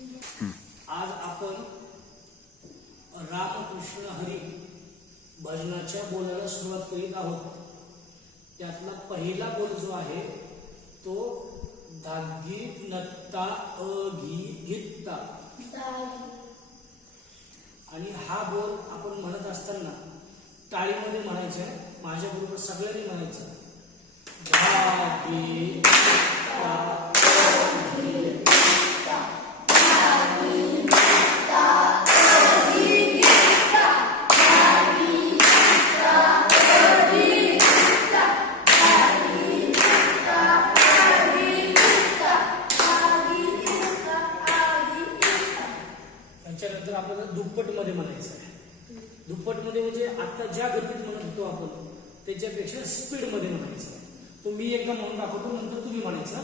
आज आपण रामकृष्ण हरी भजनाच्या बोलायला सुरुवात करीत आहोत. त्यातला पहिला बोल जो आहे तो धागी नत्ता अघिता आणि हा बोल आपण म्हणत असताना टाळीमध्ये म्हणायचं आहे माझ्याबरोबर सगळ्यांनी म्हणायचं याच्यानंतर आपल्याला दुप्पटमध्ये म्हणायचं आहे. दुप्पटमध्ये म्हणजे आता ज्या गतीत म्हणत होतो आपण त्याच्यापेक्षा स्पीडमध्ये म्हणायचं आहे. तो मी एकदा म्हणून दाखवतो नंतर तुम्ही म्हणायचं